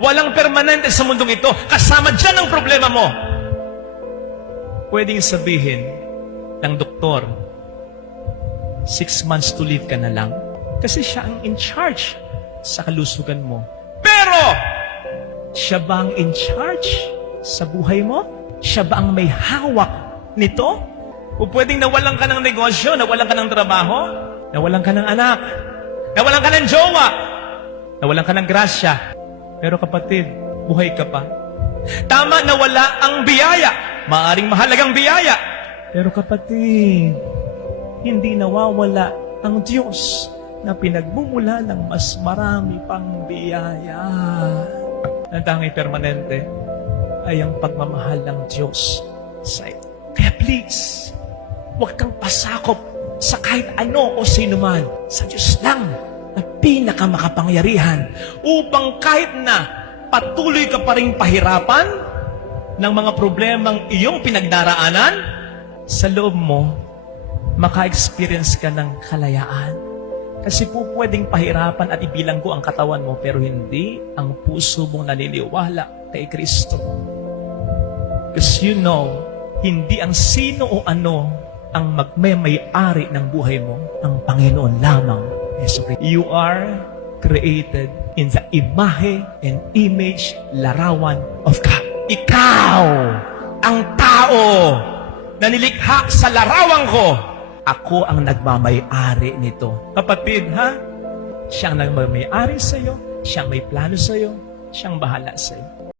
Walang permanente sa mundong ito. Kasama dyan ang problema mo. Pwedeng sabihin ng doktor, 6 months to live ka na lang. Kasi siya ang in charge sa kalusugan mo. Pero, siya ba ang in charge sa buhay mo? Siya ba ang may hawak nito? O pwedeng nawalan ka ng negosyo, nawalan ka ng trabaho, nawalan ka ng anak, nawalan ka ng jowa, nawalan ka ng grasya. Pero kapatid, buhay ka pa. Tama, nawala ang biyaya. Maaring mahalagang biyaya. Pero kapatid, hindi nawawala ang Diyos na pinagmumula ng mas marami pang biyaya. Ang tanging permanente ay ang pagmamahal ng Diyos sa iyo. Kaya please, huwag kang pasakop sa kahit ano o sino man. Sa Diyos lang na pinakamakapangyarihan upang kahit na patuloy ka pa rin pahirapan ng mga problemang iyong pinagdaraanan, sa loob mo, maka-experience ka ng kalayaan. Kasi po pwedeng pahirapan at ibilanggo ang katawan mo, pero hindi ang puso mong naniniwala kay Kristo. Because you know, hindi ang sino o ano ang magmay-ari ng buhay mo, ang Panginoon lamang. You are created in the imahe and image larawan of God. Ikaw, ang tao na nilikha sa larawan ko, ako ang nagmamay-ari nito. Kapatid, ha? Siyang nagmamay-ari sa iyo, siyang may plano sa iyo, siyang bahala sa iyo.